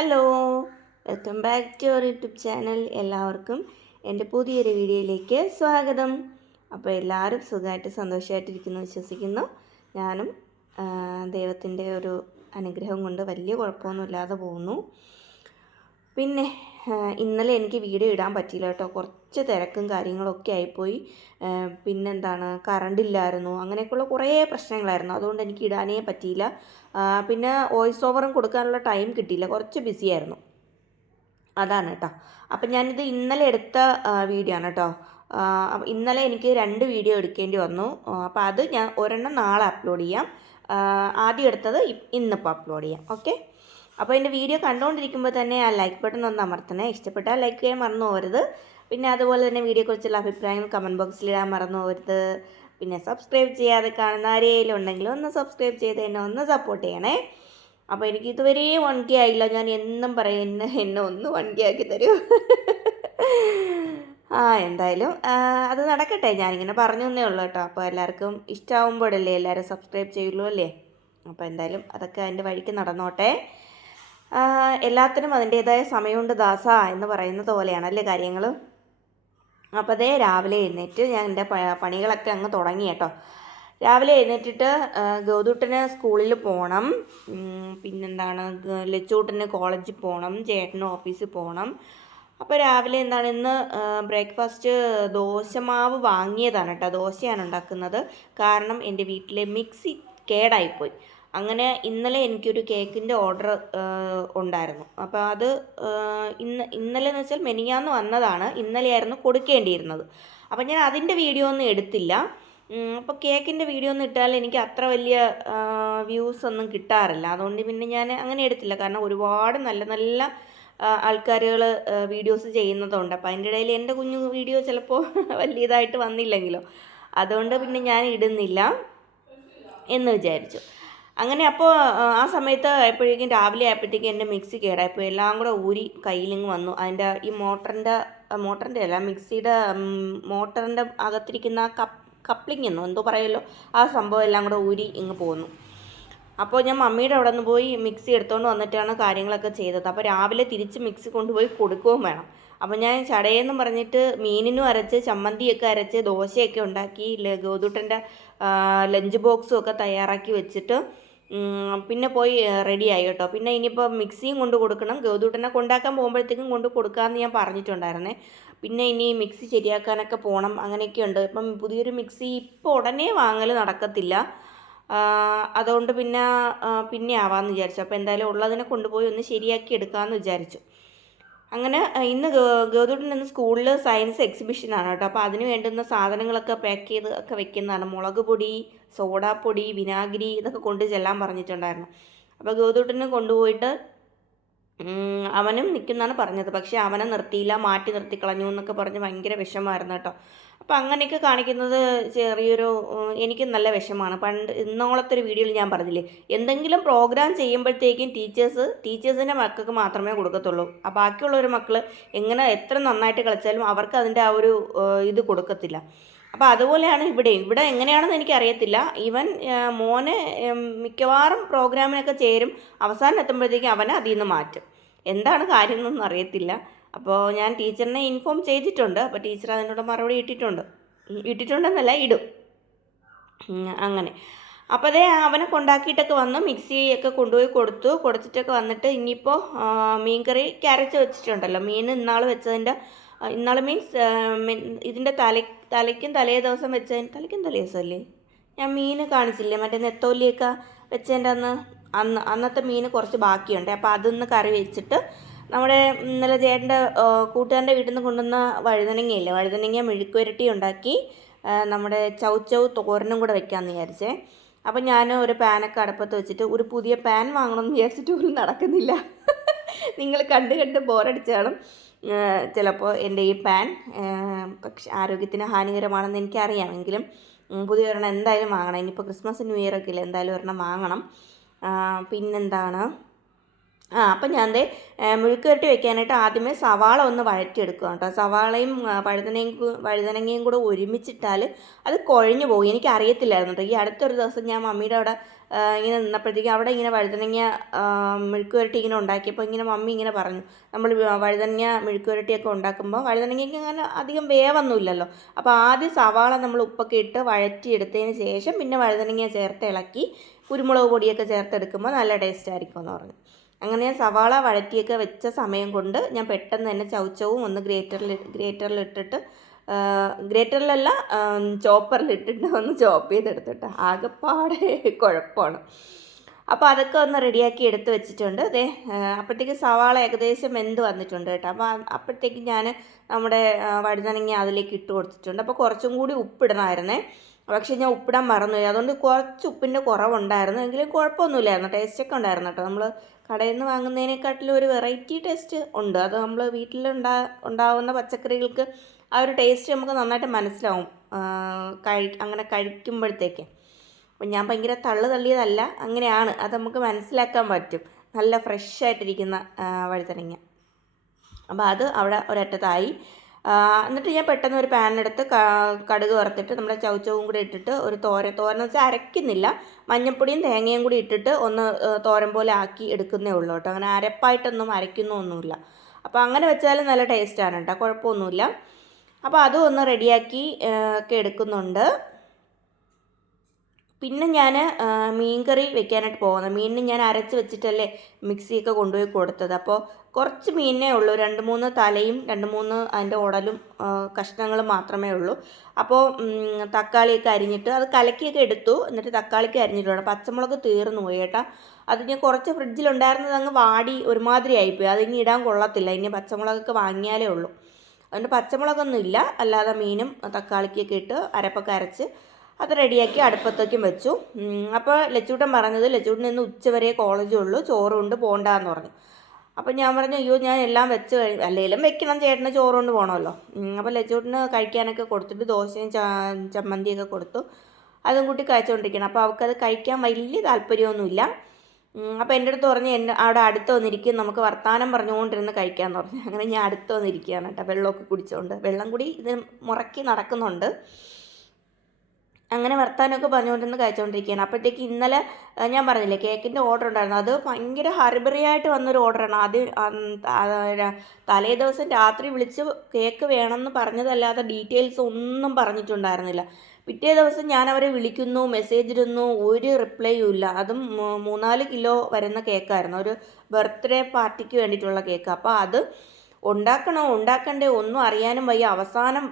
Hello, welcome back to our YouTube channel. എല്ലാവർക്കും എൻ്റെ പുതിയൊരു വീഡിയോയിലേക്ക് സ്വാഗതം. അപ്പോൾ എല്ലാവരും സുഖമായിട്ട് സന്തോഷമായിട്ടിരിക്കുന്നു വിശ്വസിക്കുന്നു. ഞാനും ദൈവത്തിൻ്റെ ഒരു അനുഗ്രഹം കൊണ്ട് വലിയ കുഴപ്പമൊന്നുമില്ലാതെ പോകുന്നു. പിന്നെ ഇന്നലെ എനിക്ക് വീഡിയോ ഇടാൻ പറ്റിയില്ല കേട്ടോ, കുറച്ച് തിരക്കും കാര്യങ്ങളൊക്കെ ആയിപ്പോയി. പിന്നെന്താണ്, കറണ്ടില്ലായിരുന്നു, അങ്ങനെയൊക്കെയുള്ള കുറേ പ്രശ്നങ്ങളായിരുന്നു. അതുകൊണ്ട് എനിക്ക് ഇടാനേ പറ്റിയില്ല. പിന്നെ വോയിസ് ഓവറും കൊടുക്കാനുള്ള ടൈം കിട്ടിയില്ല, കുറച്ച് ബിസിയായിരുന്നു. അതാണ് കേട്ടോ. അപ്പം ഞാനിത് ഇന്നലെ എടുത്ത വീഡിയോ ആണ് കേട്ടോ. ഇന്നലെ എനിക്ക് 2 വീഡിയോ എടുക്കേണ്ടി വന്നു. അപ്പോൾ അത് ഞാൻ ഒരെണ്ണം നാളെ അപ്ലോഡ് ചെയ്യാം. ആദ്യം എടുത്തത് ഇന്നിപ്പോൾ അപ്ലോഡ് ചെയ്യാം. ഓക്കെ. അപ്പോൾ എൻ്റെ വീഡിയോ കണ്ടുകൊണ്ടിരിക്കുമ്പോൾ തന്നെ ആ ലൈക്ക് ബട്ടൺ ഒന്ന് അമർത്തണേ. ഇഷ്ടപ്പെട്ടാൽ ലൈക്ക് ചെയ്യാൻ മറന്നു പോകരുത്. പിന്നെ അതുപോലെ തന്നെ വീഡിയോയെക്കുറിച്ചുള്ള അഭിപ്രായങ്ങൾ കമൻറ്റ് ബോക്സിലിടാൻ മറന്നു പോകരുത്. പിന്നെ സബ്സ്ക്രൈബ് ചെയ്യാതെ കാണുന്ന ആരെങ്കിലും ഉണ്ടെങ്കിൽ ഒന്ന് സബ്സ്ക്രൈബ് ചെയ്ത് എന്നെ ഒന്ന് സപ്പോർട്ട് ചെയ്യണേ. അപ്പോൾ എനിക്ക് ഇതുവരെ 1K ആയില്ല. ഞാൻ എന്നും പറയും എന്നെ ഒന്ന് 1K ആക്കി തരൂ. എന്തായാലും അത് നടക്കട്ടെ. ഞാനിങ്ങനെ പറഞ്ഞു തന്നേ ഉള്ളൂ കേട്ടോ. അപ്പോൾ എല്ലാവർക്കും ഇഷ്ടമാകുമ്പോഴല്ലേ എല്ലാവരും സബ്സ്ക്രൈബ് ചെയ്യുള്ളൂ അല്ലേ. അപ്പോൾ എന്തായാലും അതൊക്കെ അതിൻ്റെ വഴിക്ക് നടന്നോട്ടെ. എല്ലാത്തിനും അതിൻ്റേതായ സമയമുണ്ട് ദാസ എന്ന് പറയുന്നത് പോലെയാണല്ലേ കാര്യങ്ങൾ. അപ്പോൾ അതേ രാവിലെ എഴുന്നേറ്റ് ഞാൻ എൻ്റെ പണികളൊക്കെ അങ്ങ് തുടങ്ങി കേട്ടോ. രാവിലെ എഴുന്നേറ്റിട്ട് ഗൗതൂട്ടന് സ്കൂളിൽ പോകണം, പിന്നെന്താണ് ലച്ചൂട്ടന് കോളേജിൽ പോകണം, ചേട്ടന് ഓഫീസിൽ പോകണം. അപ്പോൾ രാവിലെ എന്താണ് ഇന്ന് ബ്രേക്ക്ഫാസ്റ്റ് ദോശമാവ് വാങ്ങിയതാണ് കേട്ടോ. ദോശയാണ് ഉണ്ടാക്കുന്നത്. കാരണം എൻ്റെ വീട്ടിലെ മിക്സി കേടായിപ്പോയി. അങ്ങനെ ഇന്നലെ എനിക്കൊരു കേക്കിൻ്റെ ഓർഡർ ഉണ്ടായിരുന്നു. അപ്പോൾ അത് ഇന്നലെ എന്ന് വെച്ചാൽ മെനിഞ്ഞാന്ന് വന്നതാണ്. ഇന്നലെയായിരുന്നു കൊടുക്കേണ്ടിയിരുന്നത്. അപ്പോൾ ഞാൻ അതിൻ്റെ വീഡിയോ ഒന്നും എടുത്തില്ല. അപ്പോൾ കേക്കിൻ്റെ വീഡിയോ ഒന്നും ഇട്ടാൽ എനിക്ക് അത്ര വലിയ വ്യൂസ് ഒന്നും കിട്ടാറില്ല. അതുകൊണ്ട് പിന്നെ ഞാൻ അങ്ങനെ എടുത്തില്ല. കാരണം ഒരുപാട് നല്ല നല്ല ആൾക്കാരുകൾ വീഡിയോസ് ചെയ്യുന്നതുണ്ട്. അപ്പോൾ അതിൻ്റെ ഇടയിൽ എൻ്റെ കുഞ്ഞു വീഡിയോ ചിലപ്പോൾ വലിയതായിട്ട് വന്നില്ലെങ്കിലോ, അതുകൊണ്ട് പിന്നെ ഞാൻ ഇടുന്നില്ല എന്ന് വിചാരിച്ചു. അങ്ങനെ അപ്പോൾ ആ സമയത്ത് ആയപ്പോഴേക്കും രാവിലെ ആയപ്പോഴത്തേക്കും എൻ്റെ മിക്സി കേടായപ്പോൾ എല്ലാം കൂടെ ഊരി കയ്യിലിങ്ങ് വന്നു. അതിൻ്റെ ഈ മോട്ടറിൻ്റെ അല്ല, മിക്സിയുടെ മോട്ടറിൻ്റെ അകത്തിരിക്കുന്ന കപ്ലിംഗ് എന്നോ എന്തോ പറയുമല്ലോ, ആ സംഭവം എല്ലാം കൂടെ ഊരി ഇങ്ങ് പോന്നു. അപ്പോൾ ഞാൻ മമ്മിയുടെ അവിടെ നിന്ന് പോയി മിക്സി എടുത്തുകൊണ്ട് വന്നിട്ടാണ് കാര്യങ്ങളൊക്കെ ചെയ്തത്. അപ്പോൾ രാവിലെ തിരിച്ച് മിക്സി കൊണ്ടുപോയി കൊടുക്കുകയും വേണം. അപ്പോൾ ഞാൻ ചടയെന്നും പറഞ്ഞിട്ട് മീനിനും അരച്ച് ചമ്മന്തിയൊക്കെ അരച്ച് ദോശയൊക്കെ ഉണ്ടാക്കി ഗൗതൂട്ടൻ്റെ ലഞ്ച് ബോക്സും ഒക്കെ തയ്യാറാക്കി വെച്ചിട്ട് പിന്നെ പോയി റെഡിയായി കേട്ടോ. പിന്നെ ഇനിയിപ്പോൾ മിക്സിയും കൊണ്ട് കൊടുക്കണം. ഗൗതൂട്ടനെ കൊണ്ടാക്കാൻ പോകുമ്പോഴത്തേക്കും കൊണ്ട് കൊടുക്കാമെന്ന് ഞാൻ പറഞ്ഞിട്ടുണ്ടായിരുന്നേ. പിന്നെ ഇനി മിക്സി ശരിയാക്കാനൊക്കെ പോകണം, അങ്ങനെയൊക്കെ ഉണ്ട്. ഇപ്പം പുതിയൊരു മിക്സി ഇപ്പോൾ ഉടനെ വാങ്ങൽ നടക്കത്തില്ല. അതുകൊണ്ട് പിന്നെ ആവാമെന്ന് വിചാരിച്ചു. അപ്പോൾ എന്തായാലും ഉള്ളതിനെ കൊണ്ടുപോയി ഒന്ന് ശരിയാക്കി എടുക്കാമെന്ന് വിചാരിച്ചു. അങ്ങനെ ഇന്ന് ഗൗതൂട്ടൻ ഇന്ന് സ്കൂളിൽ സയൻസ് എക്സിബിഷനാണ് കേട്ടോ. അപ്പോൾ അതിന് വേണ്ടുന്ന സാധനങ്ങളൊക്കെ പാക്ക് ചെയ്ത് ഒക്കെ വെക്കുന്നതാണ്. മുളക് പൊടി, സോഡാപ്പൊടി, വിനാഗിരി ഇതൊക്കെ കൊണ്ട് ചെല്ലാൻ പറഞ്ഞിട്ടുണ്ടായിരുന്നു. അപ്പോൾ ഗൗതൂട്ടനെ കൊണ്ടുപോയിട്ട് അവനും നിൽക്കുന്നതാണ് പറഞ്ഞത്. പക്ഷേ അവനെ നിർത്തിയില്ല, മാറ്റി നിർത്തി കളഞ്ഞു എന്നൊക്കെ പറഞ്ഞ് ഭയങ്കര വിഷമമായിരുന്നു കേട്ടോ. അപ്പോൾ അങ്ങനെയൊക്കെ കാണിക്കുന്നത് ചെറിയൊരു എനിക്ക് നല്ല വിഷമമാണ്. ഇന്നോളത്തെ ഒരു വീഡിയോയിൽ ഞാൻ പറഞ്ഞില്ലേ, എന്തെങ്കിലും പ്രോഗ്രാം ചെയ്യുമ്പോഴത്തേക്കും ടീച്ചേഴ്സിൻ്റെ മക്കൾക്ക് മാത്രമേ കൊടുക്കത്തുള്ളൂ. ബാക്കിയുള്ളൊരു മക്കൾ എത്ര നന്നായിട്ട് കളിച്ചാലും അവർക്ക് അതിൻ്റെ ആ ഒരു ഇത് കൊടുക്കത്തില്ല. അപ്പോൾ അതുപോലെയാണ് ഇവിടെ എങ്ങനെയാണെന്ന് എനിക്കറിയത്തില്ല. ഇവൻ മോനെ മിക്കവാറും പ്രോഗ്രാമിനൊക്കെ ചേരും, അവസാനം എത്തുമ്പോഴത്തേക്കും അവനെ അതിൽ നിന്ന് മാറ്റും. എന്താണ് കാര്യം എന്നൊന്നും അറിയത്തില്ല. അപ്പോൾ ഞാൻ ടീച്ചറിനെ ഇൻഫോം ചെയ്തിട്ടുണ്ട്. അപ്പോൾ ടീച്ചർ അതിനോട് മറുപടി ഇട്ടിട്ടുണ്ടെന്നല്ല, ഇടും. അങ്ങനെ അപ്പോൾ അതേ അവനെ കൊണ്ടാക്കിയിട്ടൊക്കെ വന്നു. മിക്സിയൊക്കെ കൊണ്ടുപോയി കൊടുത്തിട്ടൊക്കെ വന്നിട്ട് ഇനിയിപ്പോൾ മീൻകറിക്ക് അരച്ച് വെച്ചിട്ടുണ്ടല്ലോ. മീൻ ഇന്നാൾ മീൻസ് ഇതിൻ്റെ തലയ്ക്കും തലേ ദിവസം തലയ്ക്കും തലേ ദിവസമല്ലേ ഞാൻ മീൻ കാണിച്ചില്ലേ, മറ്റേ നെത്തോലിയൊക്കെ വെച്ചതിൻ്റെ അന്നത്തെ മീൻ കുറച്ച് ബാക്കിയുണ്ട്. അപ്പോൾ അതൊന്ന് കറി വെച്ചിട്ട് നമ്മുടെ ഇന്നലെ ചേട്ടൻ്റെ കൂട്ടുകാരൻ്റെ വീട്ടിൽ നിന്ന് കൊണ്ടുവന്ന വഴുതനങ്ങ മെഴുക്കുവരട്ടി ഉണ്ടാക്കി നമ്മുടെ ചൗ തോരനും കൂടെ വെക്കാമെന്ന് വിചാരിച്ചേ. അപ്പം ഞാൻ ഒരു പാനൊക്കെ അടുപ്പത്ത് വെച്ചിട്ട് ഒരു പുതിയ പാൻ വാങ്ങണമെന്ന് വിചാരിച്ചിട്ട് പോലും നടക്കുന്നില്ല. നിങ്ങൾ കണ്ട് ബോറടിച്ചാണ് ചിലപ്പോൾ എൻ്റെ ഈ പാൻ. പക്ഷെ ആരോഗ്യത്തിന് ഹാനികരമാണെന്ന് എനിക്കറിയാമെങ്കിലും പുതിയ ഒരെണ്ണം എന്തായാലും വാങ്ങണം. ഇനിയിപ്പോൾ ക്രിസ്മസ് ന്യൂ ഇയർ ഒക്കെ ഇല്ല, എന്തായാലും ഒരെണ്ണം വാങ്ങണം. പിന്നെന്താണ്, അപ്പം ഞാൻ ദേ മെഴുക്ക് പുരട്ടി വെക്കാനായിട്ട് ആദ്യമേ സവാള ഒന്ന് വഴറ്റിയെടുക്കുക കേട്ടോ. സവാളയും വഴുതനങ്ങയും കൂടെ ഒരുമിച്ചിട്ടാൽ അത് കുഴഞ്ഞു പോകും. എനിക്ക് അറിയത്തില്ലായിരുന്നു കേട്ടോ. ഈ അടുത്തൊരു ദിവസം ഞാൻ മമ്മിയുടെ അവിടെ ഇങ്ങനെ നിന്നപ്പോഴത്തേക്കും അവിടെ ഇങ്ങനെ വഴുതനങ്ങ മെഴുക്ക് പുരട്ടി ഇങ്ങനെ ഉണ്ടാക്കിയപ്പോൾ ഇങ്ങനെ മമ്മി ഇങ്ങനെ പറഞ്ഞു, നമ്മൾ വഴുതനങ്ങ മെഴുക്ക് പുരട്ടിയൊക്കെ ഉണ്ടാക്കുമ്പോൾ വഴുതനങ്ങയ്ക്ക് അങ്ങനെ അധികം വേവൊന്നുമില്ലല്ലോ. അപ്പോൾ ആദ്യം സവാള നമ്മൾ ഉപ്പൊക്കെ ഇട്ട് വഴറ്റിയെടുത്തതിന് ശേഷം പിന്നെ വഴുതനങ്ങ ചേർത്ത് ഇളക്കി കുരുമുളക് പൊടിയൊക്കെ ചേർത്തെടുക്കുമ്പോൾ നല്ല ടേസ്റ്റ് ആയിരിക്കും എന്ന് പറഞ്ഞു. അങ്ങനെ ഞാൻ സവാള വഴറ്റിയൊക്കെ വെച്ച സമയം കൊണ്ട് ഞാൻ പെട്ടെന്ന് തന്നെ ചൗച്ചവും ഒന്ന് ഗ്രേറ്ററിലിട്ടിട്ട് ഗ്രേറ്ററിലല്ല ചോപ്പറിലിട്ടിട്ട് ഒന്ന് ചോപ്പ് ചെയ്തെടുത്തിട്ട് ആകെപ്പാടെ കുഴപ്പമാണ്. അപ്പോൾ അതൊക്കെ ഒന്ന് റെഡിയാക്കി എടുത്ത് വെച്ചിട്ടുണ്ട്. അതെ, അപ്പോഴത്തേക്ക് സവാള ഏകദേശം വെന്ത് വന്നിട്ടുണ്ട് കേട്ടോ. അപ്പോൾ അപ്പോഴത്തേക്ക് ഞാൻ നമ്മുടെ വഴുതനങ്ങ അതിലേക്ക് ഇട്ട് കൊടുത്തിട്ടുണ്ട്. അപ്പോൾ കുറച്ചും കൂടി ഉപ്പിടണമായിരുന്നേ, പക്ഷേ ഞാൻ ഉപ്പിടാൻ മറന്നുപോയി. അതുകൊണ്ട് കുറച്ച് ഉപ്പിൻ്റെ കുറവുണ്ടായിരുന്നു, എങ്കിലും കുഴപ്പമൊന്നുമില്ലായിരുന്നു, ടേസ്റ്റൊക്കെ ഉണ്ടായിരുന്നു കേട്ടോ. നമ്മൾ കടയിൽ നിന്ന് വാങ്ങുന്നതിനെക്കാട്ടിലും ഒരു വെറൈറ്റി ടേസ്റ്റ് ഉണ്ട്. അത് നമ്മൾ ഉണ്ടാവുന്ന പച്ചക്കറികൾക്ക് ആ ഒരു ടേസ്റ്റ് നമുക്ക് നന്നായിട്ട് മനസ്സിലാവും അങ്ങനെ കഴിക്കുമ്പോഴത്തേക്ക്. അപ്പം ഞാൻ ഭയങ്കര തള്ളിയതല്ല, അങ്ങനെയാണ്, അത് നമുക്ക് മനസ്സിലാക്കാൻ പറ്റും. നല്ല ഫ്രഷായിട്ടിരിക്കുന്ന വഴുതനങ്ങ. അപ്പോൾ അത് അവിടെ ഒരറ്റത്തായി. എന്നിട്ട് ഞാൻ പെട്ടെന്ന് ഒരു പാനെടുത്ത് കടുക് വറുത്തിട്ട് നമ്മുടെ ചൗച്ചവും കൂടി ഇട്ടിട്ട് ഒരു തോരൻ വെച്ചാൽ അരയ്ക്കുന്നില്ല, മഞ്ഞൾപ്പൊടിയും തേങ്ങയും കൂടി ഇട്ടിട്ട് ഒന്ന് തോരൻ പോലെ ആക്കി എടുക്കുന്നേ ഉള്ളൂ കേട്ടോ. അങ്ങനെ അരപ്പായിട്ടൊന്നും അരയ്ക്കുന്നൊന്നുമില്ല. അപ്പോൾ അങ്ങനെ വെച്ചാലും നല്ല ടേസ്റ്റാണ് കേട്ടോ, കുഴപ്പമൊന്നുമില്ല. അപ്പോൾ അതും ഒന്ന് റെഡിയാക്കി ഒക്കെ എടുക്കുന്നുണ്ട്. പിന്നെ ഞാൻ മീൻകറി വെക്കാനായിട്ട് പോകുന്നത്. മീനിന് ഞാൻ അരച്ച് വെച്ചിട്ടല്ലേ മിക്സിയൊക്കെ കൊണ്ടുപോയി കൊടുത്തത്. അപ്പോൾ കുറച്ച് മീനേ ഉള്ളൂ, 2-3 തലയും 2-3 അതിൻ്റെ ഉടലും കഷ്ണങ്ങളും മാത്രമേ ഉള്ളൂ. അപ്പോൾ തക്കാളിയൊക്കെ അരിഞ്ഞിട്ട് അത് കലക്കിയൊക്കെ എടുത്തു. എന്നിട്ട് തക്കാളിക്ക് അരിഞ്ഞിട്ട് വേണം. പച്ചമുളക് തീർന്നു പോയി കേട്ടോ. അത് ഞാൻ കുറച്ച് ഫ്രിഡ്ജിലുണ്ടായിരുന്നത് അങ്ങ് വാടി ഒരുമാതിരി ആയിപ്പോയി. അതിനി ഇടാൻ കൊള്ളത്തില്ല, ഇനി പച്ചമുളകൊക്കെ വാങ്ങിയാലേ ഉള്ളൂ. അതുകൊണ്ട് പച്ചമുളകൊന്നും ഇല്ല, അല്ലാതെ മീനും തക്കാളിക്കൊക്കെ ഇട്ട് അരപ്പൊക്കെ അരച്ച് അത് റെഡിയാക്കി അടുപ്പത്തേക്കും വെച്ചു. അപ്പോൾ ലച്ചൂട്ടൻ പറഞ്ഞത് ലച്ചൂട്ടൻ ഇന്ന് ഉച്ചവരെ കോളേജുള്ളൂ, ചോറ് കൊണ്ട് പോകണ്ടെന്ന് പറഞ്ഞു. അപ്പോൾ ഞാൻ പറഞ്ഞു, അയ്യോ ഞാൻ എല്ലാം വെച്ച് അല്ലെങ്കിലും വെക്കണം, ചേട്ടന് ചോറ് കൊണ്ട് പോകണമല്ലോ. അപ്പോൾ ലച്ചൂട്ടിന് കഴിക്കാനൊക്കെ കൊടുത്തിട്ട് ദോശയും ചമ്മന്തിയൊക്കെ കൊടുത്തു. അതും കൂട്ടി കഴിച്ചുകൊണ്ടിരിക്കണം. അപ്പോൾ അവൾക്കത് കഴിക്കാൻ വലിയ താല്പര്യമൊന്നുമില്ല. അപ്പോൾ എൻ്റെ അടുത്ത് പറഞ്ഞ് അവിടെ അടുത്ത് വന്നിരിക്കും, നമുക്ക് വർത്തമാനം പറഞ്ഞുകൊണ്ടിരുന്ന് കഴിക്കാമെന്ന് പറഞ്ഞു. അങ്ങനെ ഞാൻ അടുത്ത് വന്നിരിക്കുകയാണ് കേട്ടോ, വെള്ളമൊക്കെ കുടിച്ചുകൊണ്ട്. വെള്ളം കൂടി ഇത് മുറക്കി നടക്കുന്നുണ്ട്. അങ്ങനെ വർത്താനമൊക്കെ പറഞ്ഞുകൊണ്ടിരുന്ന് കഴിച്ചുകൊണ്ടിരിക്കുകയാണ്. അപ്പോഴത്തേക്ക് ഇന്നലെ ഞാൻ പറഞ്ഞില്ലേ കേക്കിൻ്റെ ഓർഡർ ഉണ്ടായിരുന്നു. അത് ഭയങ്കര ഹറിബറിയായിട്ട് വന്നൊരു ഓർഡറാണ്. തലേ ദിവസം രാത്രി വിളിച്ച് കേക്ക് വേണമെന്ന് പറഞ്ഞതല്ലാതെ ഡീറ്റെയിൽസ് ഒന്നും പറഞ്ഞിട്ടുണ്ടായിരുന്നില്ല. പിറ്റേ ദിവസം ഞാൻ അവരെ വിളിക്കുന്നു, മെസ്സേജ് ഇടുന്നു, ഒരു റിപ്ലൈയും ഇല്ല. അതും 3-4 കിലോ വരുന്ന കേക്കായിരുന്നു, ഒരു ബർത്ത്ഡേ പാർട്ടിക്ക് വേണ്ടിയിട്ടുള്ള കേക്ക്. അപ്പോൾ അത് ഉണ്ടാക്കണ്ടേ ഒന്നും അറിയാനും വയ്യ. അവസാനം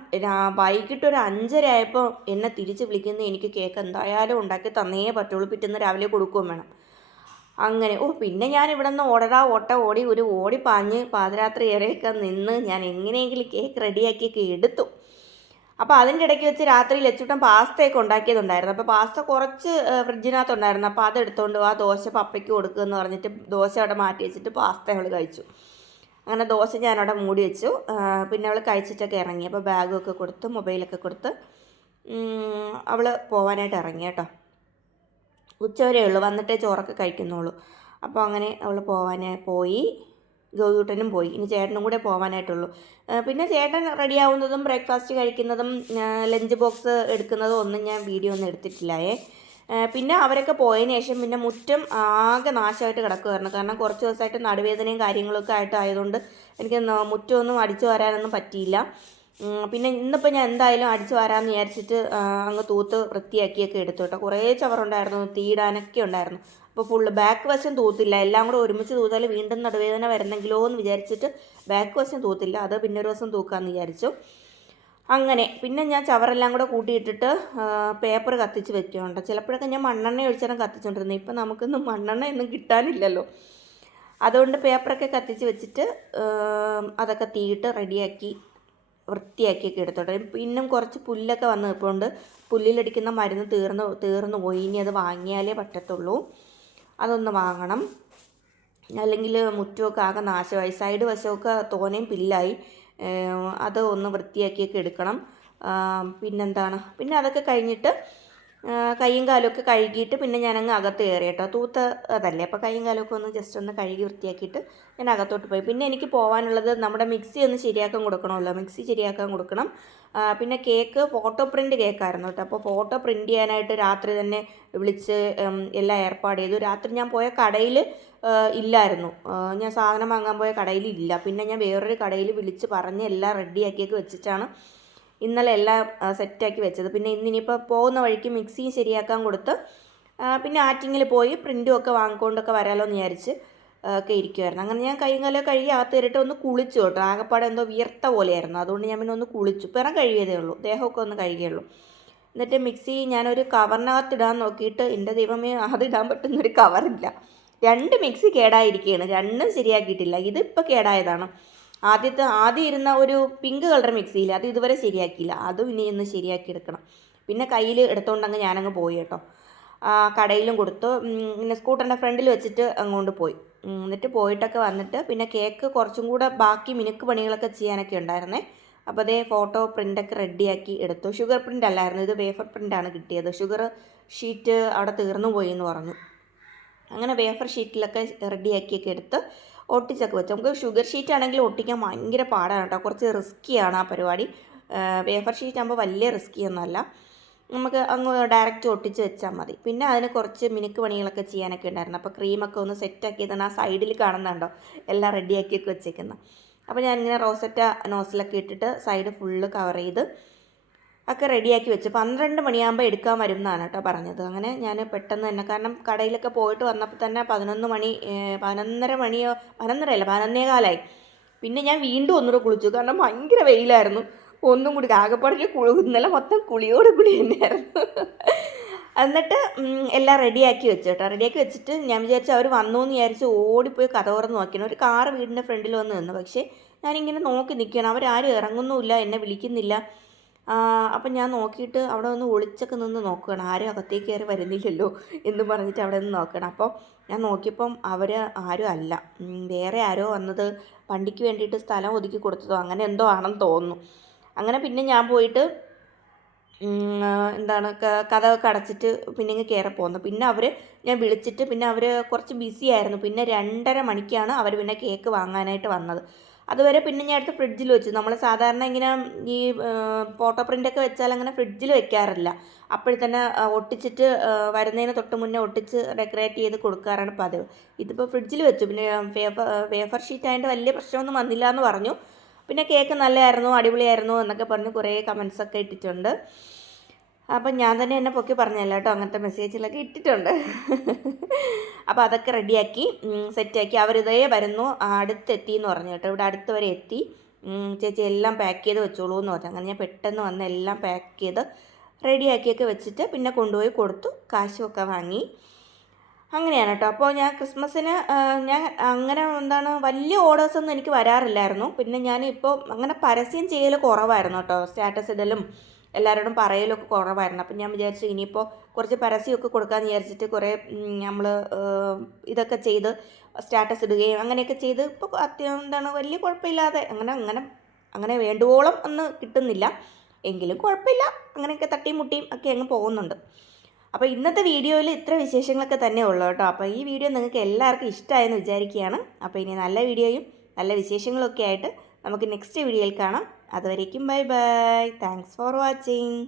വൈകിട്ട് ഒരു 5:30 ആയപ്പോൾ എന്നെ തിരിച്ച് വിളിക്കുന്നത്, എനിക്ക് കേക്ക് എന്തായാലും ഉണ്ടാക്കി തന്നേ പറ്റുള്ളൂ, പിറ്റേന്ന് രാവിലെ കൊടുക്കുകയും വേണം. അങ്ങനെ പിന്നെ ഞാൻ ഇവിടെ നിന്ന് ഓടി പാഞ്ഞ് പാതിരാത്രി ഏറെയൊക്കെ നിന്ന് ഞാൻ എങ്ങനെയെങ്കിലും കേക്ക് റെഡിയാക്കിയൊക്കെ എടുത്തു. അപ്പോൾ അതിൻ്റെ ഇടയ്ക്ക് വെച്ച് രാത്രി ലച്ചൂട്ടൻ പാസ്തയൊക്കെ ഉണ്ടാക്കിയതുണ്ടായിരുന്നു. അപ്പോൾ പാസ്ത കുറച്ച് ഫ്രിഡ്ജിനകത്തുണ്ടായിരുന്നു. അപ്പോൾ അതെടുത്തുകൊണ്ട് ആ ദോശ പപ്പയ്ക്ക് കൊടുക്കുമെന്ന് പറഞ്ഞിട്ട് ദോശ അവിടെ മാറ്റി വെച്ചിട്ട് പാസ്ത അവൾ കഴിച്ചു. അങ്ങനെ ദോശ ഞാനവിടെ മൂടി വെച്ചു. പിന്നെ അവൾ കഴിച്ചിട്ടൊക്കെ ഇറങ്ങി. അപ്പോൾ ബാഗൊക്കെ കൊടുത്ത് മൊബൈലൊക്കെ കൊടുത്ത് അവൾ പോകാനായിട്ട് ഇറങ്ങി കേട്ടോ. ഉച്ചവരേ ഉള്ളൂ, വന്നിട്ടേ ചോറൊക്കെ കഴിക്കുന്നുള്ളൂ. അപ്പോൾ അങ്ങനെ അവൾ പോയി. ഗൗതൂട്ടനും പോയി. ഇനി ചേട്ടനും കൂടെ പോകാനായിട്ടുള്ളൂ. പിന്നെ ചേട്ടൻ റെഡിയാവുന്നതും ബ്രേക്ക്ഫാസ്റ്റ് കഴിക്കുന്നതും ലഞ്ച് ബോക്സ് എടുക്കുന്നതും ഒന്നും ഞാൻ വീഡിയോ ഒന്നും എടുത്തിട്ടില്ലായേ. പിന്നെ അവരൊക്കെ പോയതിന് ശേഷം പിന്നെ മുറ്റം ആകെ നാശമായിട്ട് കിടക്കുമായിരുന്നു. കാരണം കുറച്ച് ദിവസമായിട്ട് നടുവേദനയും കാര്യങ്ങളൊക്കെ ആയതുകൊണ്ട് എനിക്ക് മുറ്റമൊന്നും അടിച്ചു വരാനൊന്നും പറ്റിയില്ല. പിന്നെ ഇന്നിപ്പോൾ ഞാൻ എന്തായാലും അടിച്ചു വരാമെന്ന് വിചാരിച്ചിട്ട് അങ്ങ് തൂത്ത് വൃത്തിയാക്കിയൊക്കെ എടുത്തു കേട്ടോ. കുറേ ചവറുണ്ടായിരുന്നു, തീയിടാനൊക്കെ ഉണ്ടായിരുന്നു. അപ്പോൾ ഫുള്ള് ബാക്ക് വശം തൂത്തില്ല. എല്ലാം കൂടെ ഒരുമിച്ച് തൂത്താൽ വീണ്ടും നടുവേദന വരുന്നെങ്കിലോ എന്ന് വിചാരിച്ചിട്ട് ബാക്ക് വശം തൂത്തില്ല. അത് പിന്നെ ഒരു ദിവസം തൂക്കാമെന്ന് വിചാരിച്ചു. അങ്ങനെ പിന്നെ ഞാൻ ചവറെല്ലാം കൂടെ കൂട്ടിയിട്ടിട്ട് പേപ്പർ കത്തിച്ച് വെക്കുന്നുണ്ട്. ചിലപ്പോഴൊക്കെ ഞാൻ മണ്ണെണ്ണ ഒഴിച്ചാണ് കത്തിച്ചുകൊണ്ടിരുന്നത്. ഇപ്പം നമുക്കൊന്നും മണ്ണെണ്ണയൊന്നും കിട്ടാനില്ലല്ലോ. അതുകൊണ്ട് പേപ്പറൊക്കെ കത്തിച്ച് വെച്ചിട്ട് അതൊക്കെ തീയിട്ട് റെഡിയാക്കി വൃത്തിയാക്കിയൊക്കെ എടുത്തോട്ടെ. പിന്നും കുറച്ച് പുല്ലൊക്കെ വന്ന് നിൽപ്പുണ്ട്. പുല്ലിലടിക്കുന്ന മരുന്ന് തീർന്നു പോയി. ഇനി അത് വാങ്ങിയാലേ പറ്റത്തുള്ളൂ. അതൊന്ന് വാങ്ങണം, അല്ലെങ്കിൽ മുറ്റമൊക്കെ ആകെ നാശമായി. സൈഡ് വശമൊക്കെ തോനെയും പില്ലായി. അത് ഒന്ന് വൃത്തിയാക്കിയൊക്കെ എടുക്കണം. പിന്നെ അതൊക്കെ കഴിഞ്ഞിട്ട് കൈയും കാലുമൊക്കെ കഴുകിയിട്ട് പിന്നെ ഞാനങ്ങ് അകത്ത് കയറി കേട്ടോ. തൂത്ത അതല്ലേ, അപ്പോൾ കൈയും കാലുമൊക്കെ ഒന്ന് ജസ്റ്റ് ഒന്ന് കഴുകി വൃത്തിയാക്കിയിട്ട് ഞാൻ അകത്തോട്ട് പോയി. പിന്നെ എനിക്ക് പോകാനുള്ളത് നമ്മുടെ മിക്സി ഒന്ന് ശരിയാക്കാൻ കൊടുക്കണമല്ലോ, മിക്സി ശരിയാക്കാൻ കൊടുക്കണം. പിന്നെ കേക്ക് ഫോട്ടോ പ്രിൻ്റ് കേക്കായിരുന്നു കേട്ടോ. അപ്പോൾ ഫോട്ടോ പ്രിൻ്റ് ചെയ്യാനായിട്ട് രാത്രി തന്നെ വിളിച്ച് എല്ലാം ഏർപ്പാട് ചെയ്തു. രാത്രി ഞാൻ പോയ കടയിൽ ഇല്ലായിരുന്നു, ഞാൻ സാധനം വാങ്ങാൻ പോയ കടയിൽ ഇല്ല. പിന്നെ ഞാൻ വേറൊരു കടയിൽ വിളിച്ച് പറഞ്ഞ് എല്ലാം റെഡിയാക്കിയൊക്കെ വെച്ചിട്ടാണ് ഇന്നലെ എല്ലാം സെറ്റാക്കി വെച്ചത്. പിന്നെ ഇന്നിനിപ്പോൾ പോകുന്ന വഴിക്ക് മിക്സിയും ശരിയാക്കാൻ കൊടുത്ത് പിന്നെ ആറ്റിങ്ങിൽ പോയി പ്രിൻറ്റും ഒക്കെ വാങ്ങിക്കൊണ്ടൊക്കെ വരാമല്ലോ എന്ന് വിചാരിച്ച് ഒക്കെ ഇരിക്കുമായിരുന്നു. അങ്ങനെ ഞാൻ കൈയും കാലം കഴുകി അകത്ത് കയറിയിട്ട് ഒന്ന് കുളിച്ചു കേട്ടോ. ആകെപ്പാടെ എന്തോ വിയർത്ത പോലെയായിരുന്നു, അതുകൊണ്ട് ഞാൻ പിന്നെ ഒന്ന് കുളിച്ചു. പിറം കഴുകിയതേ ഉള്ളൂ, ദേഹമൊക്കെ ഒന്ന് കഴുകിയുള്ളൂ. എന്നിട്ട് മിക്സി ഞാനൊരു കവറിനകത്ത് ഇടാൻ നോക്കിയിട്ട് എൻ്റെ ദൈവമേ, അതിടാൻ പറ്റുന്നൊരു കവറില്ല. 2 മിക്സി കേടായിരിക്കുകയാണ്, രണ്ടും ശരിയാക്കിയിട്ടില്ല. ഇതിപ്പോൾ കേടായതാണ്. ആദ്യം ഇരുന്ന ഒരു പിങ്ക് കളർ മിക്സിയില്ല, അത് ഇതുവരെ ശരിയാക്കിയില്ല. അതും ഇനി ഒന്ന് ശരിയാക്കി എടുക്കണം. പിന്നെ കയ്യിൽ എടുത്തുകൊണ്ടങ്ങ് ഞാനങ്ങ് പോയി കേട്ടോ. കടയിലും കൊടുത്തു, പിന്നെ സ്കൂട്ടറിൻ്റെ ഫ്രണ്ടിൽ വെച്ചിട്ട് അങ്ങോട്ട് പോയി. എന്നിട്ട് പോയിട്ടൊക്കെ വന്നിട്ട് പിന്നെ കേക്ക് കുറച്ചും കൂടെ ബാക്കി മിനുക്ക് പണികളൊക്കെ ചെയ്യാനൊക്കെ ഉണ്ടായിരുന്നേ. അപ്പോൾ അതേ ഫോട്ടോ പ്രിൻ്റൊക്കെ റെഡിയാക്കി എടുത്തു. ഷുഗർ പ്രിൻ്റ് അല്ലായിരുന്നു, ഇത് വേഫർ പ്രിൻ്റാണ് കിട്ടിയത്. ഷുഗർ ഷീറ്റ് അവിടെ തീർന്നു പോയി എന്ന് പറഞ്ഞു. അങ്ങനെ വേഫർ ഷീറ്റിലൊക്കെ റെഡിയാക്കിയൊക്കെ എടുത്ത് ഒട്ടിച്ചൊക്കെ വെച്ചു. നമുക്ക് ഷുഗർ ഷീറ്റ് ആണെങ്കിൽ ഒട്ടിക്കാൻ ഭയങ്കര പാടാണ് കേട്ടോ, കുറച്ച് റിസ്ക്കിയാണ് ആ പരിപാടി. വേഫർ ഷീറ്റ് ആകുമ്പോൾ വലിയ റിസ്ക്കിയൊന്നുമല്ല, നമുക്ക് അങ്ങ് ഡയറക്റ്റ് ഒട്ടിച്ച് വെച്ചാൽ മതി. പിന്നെ അതിന് കുറച്ച് മിനുക്ക് പണികളൊക്കെ ചെയ്യാനൊക്കെ ഉണ്ടായിരുന്നു. അപ്പോൾ ക്രീമൊക്കെ ഒന്ന് സെറ്റാക്കിയതാണ് ആ സൈഡിൽ കാണുന്നുണ്ടോ, എല്ലാം റെഡിയാക്കിയൊക്കെ വെച്ചേക്കുന്നത്. അപ്പോൾ ഞാനിങ്ങനെ റോസറ്റ നോസിലൊക്കെ ഇട്ടിട്ട് സൈഡ് ഫുള്ള് കവർ ചെയ്ത് ഒക്കെ റെഡിയാക്കി വെച്ചു. 12 മണിയാകുമ്പോൾ എടുക്കാൻ വരും എന്നാണ് കേട്ടോ പറഞ്ഞത്. അങ്ങനെ ഞാൻ പെട്ടെന്ന് തന്നെ, കാരണം കടയിലൊക്കെ പോയിട്ട് വന്നപ്പോൾ തന്നെ 11 മണി, 11:30 മണിയോ, 11:30 അല്ല 11:15. പിന്നെ ഞാൻ വീണ്ടും ഒന്നുകൂടെ കുളിച്ചു, കാരണം ഭയങ്കര വെയിലായിരുന്നു. ഒന്നും കൂടി ആകെപ്പാടിൽ ഇന്നലെ മൊത്തം കുളിയോട് കൂടി തന്നെയായിരുന്നു. എന്നിട്ട് എല്ലാം റെഡിയാക്കി വെച്ചു കേട്ടോ. റെഡിയാക്കി വെച്ചിട്ട് ഞാൻ വിചാരിച്ചു അവർ വന്നു എന്ന് വിചാരിച്ച് ഓടിപ്പോയി കഥ തുറന്ന് നോക്കിയാണ്. ഒരു കാറ് വീടിൻ്റെ ഫ്രണ്ടിൽ വന്ന് നിന്നു. പക്ഷേ ഞാനിങ്ങനെ നോക്കി നിൽക്കുകയാണ്, അവരാരും ഇറങ്ങുന്നുമില്ല, എന്നെ വിളിക്കുന്നില്ല. അപ്പം ഞാൻ നോക്കിയിട്ട് അവിടെ ഒന്ന് ഒളിച്ചൊക്കെ നിന്ന് നോക്കുകയാണ്, ആരും അകത്തേക്ക് കയറി വരുന്നില്ലല്ലോ എന്ന് പറഞ്ഞിട്ട് അവിടെ നിന്ന് നോക്കണം. അപ്പോൾ ഞാൻ നോക്കിയപ്പം അവർ ആരും അല്ല, വേറെ ആരോ വന്നത് വണ്ടിക്ക് വേണ്ടിയിട്ട് സ്ഥലം ഒതുക്കി കൊടുത്തതോ അങ്ങനെ എന്തോ ആണെന്ന് തോന്നുന്നു. അങ്ങനെ പിന്നെ ഞാൻ പോയിട്ട് എന്താണ് കഥയൊക്കെ അടച്ചിട്ട് പിന്നെ ഇങ്ങ് കയറി പോന്നു. പിന്നെ ഞാൻ വിളിച്ചിട്ട് പിന്നെ അവർ കുറച്ച് ബിസി ആയിരുന്നു. പിന്നെ 2:30 മണിക്കാണ് അവർ പിന്നെ കേക്ക് വാങ്ങാനായിട്ട് വന്നത്. അതുവരെ പിന്നെ ഞാൻ എടുത്ത് ഫ്രിഡ്ജിൽ വെച്ചു. നമ്മൾ സാധാരണ ഇങ്ങനെ ഈ ഫോട്ടോ പ്രിൻ്റൊക്കെ വെച്ചാൽ അങ്ങനെ ഫ്രിഡ്ജിൽ വെക്കാറില്ല, അപ്പോഴത്തന്നെ ഒട്ടിച്ചിട്ട് വരുന്നതിന് തൊട്ട് മുന്നേ ഒട്ടിച്ച് ഡെക്കറേറ്റ് ചെയ്ത് കൊടുക്കാറാണ് പതിവ്. ഇതിപ്പോൾ ഫ്രിഡ്ജിൽ വെച്ചു. പിന്നെ വേഫർ ഷീറ്റ് ആയതിൻ്റെ വലിയ പ്രശ്നമൊന്നും വന്നില്ല എന്ന് പറഞ്ഞു. പിന്നെ കേക്ക് നല്ലതായിരുന്നു, അടിപൊളിയായിരുന്നു എന്നൊക്കെ പറഞ്ഞ് കുറേ കമൻസൊക്കെ ഇട്ടിട്ടുണ്ട്. അപ്പം ഞാൻ തന്നെ എന്നെ പൊക്കി പറഞ്ഞല്ല കേട്ടോ, അങ്ങനത്തെ മെസ്സേജിലൊക്കെ ഇട്ടിട്ടുണ്ട്. അപ്പോൾ അതൊക്കെ റെഡിയാക്കി സെറ്റാക്കി. അവരിതേ വരുന്നു, അടുത്തെത്തി എന്ന് പറഞ്ഞു കേട്ടോ. ഇവിടെ അടുത്ത് വരെ എത്തി. ചേച്ചി എല്ലാം പാക്ക് ചെയ്ത് വെച്ചോളൂ എന്ന് പറഞ്ഞു. അങ്ങനെ ഞാൻ പെട്ടെന്ന് വന്ന് എല്ലാം പാക്ക് ചെയ്ത് റെഡിയാക്കിയൊക്കെ വെച്ചിട്ട് പിന്നെ കൊണ്ടുപോയി കൊടുത്തു, കാശുമൊക്കെ വാങ്ങി. അങ്ങനെയാണ് കേട്ടോ. അപ്പോൾ ഞാൻ ക്രിസ്മസിന് ഞാൻ അങ്ങനെ എന്താണ് വലിയ ഓർഡേഴ്സൊന്നും എനിക്ക് വരാറില്ലായിരുന്നു. പിന്നെ ഞാനിപ്പോൾ അങ്ങനെ പരസ്യം ചെയ്യൽ കുറവായിരുന്നു കേട്ടോ, സ്റ്റാറ്റസ് ഇടലും എല്ലാവരോടും പറയലൊക്കെ കുറവായിരുന്നു. അപ്പം ഞാൻ വിചാരിച്ചു ഇനിയിപ്പോൾ കുറച്ച് പരസ്യമൊക്കെ കൊടുക്കാമെന്ന് വിചാരിച്ചിട്ട് കുറേ നമ്മൾ ഇതൊക്കെ ചെയ്ത് സ്റ്റാറ്റസ് ഇടുകയും അങ്ങനെയൊക്കെ ചെയ്ത് ഇപ്പോൾ എന്താണ് വലിയ കുഴപ്പമില്ലാതെ അങ്ങനെ വേണ്ടുവോളം ഒന്നും കിട്ടുന്നില്ല, എങ്കിലും കുഴപ്പമില്ല, അങ്ങനെയൊക്കെ തട്ടിയും മുട്ടിയും ഒക്കെ അങ്ങ് പോകുന്നുണ്ട്. അപ്പോൾ ഇന്നത്തെ വീഡിയോയിൽ ഇത്ര വിശേഷങ്ങളൊക്കെ തന്നെ ഉള്ളൂ കേട്ടോ. അപ്പോൾ ഈ വീഡിയോ നിങ്ങൾക്ക് എല്ലാവർക്കും ഇഷ്ടമായെന്ന് വിചാരിക്കുകയാണ്. അപ്പോൾ ഇനി നല്ല വീഡിയോയും നല്ല വിശേഷങ്ങളൊക്കെ ആയിട്ട് നമുക്ക് നെക്സ്റ്റ് വീഡിയോയിൽ കാണാം. അതുവരേക്കും bye bye. Thanks for watching.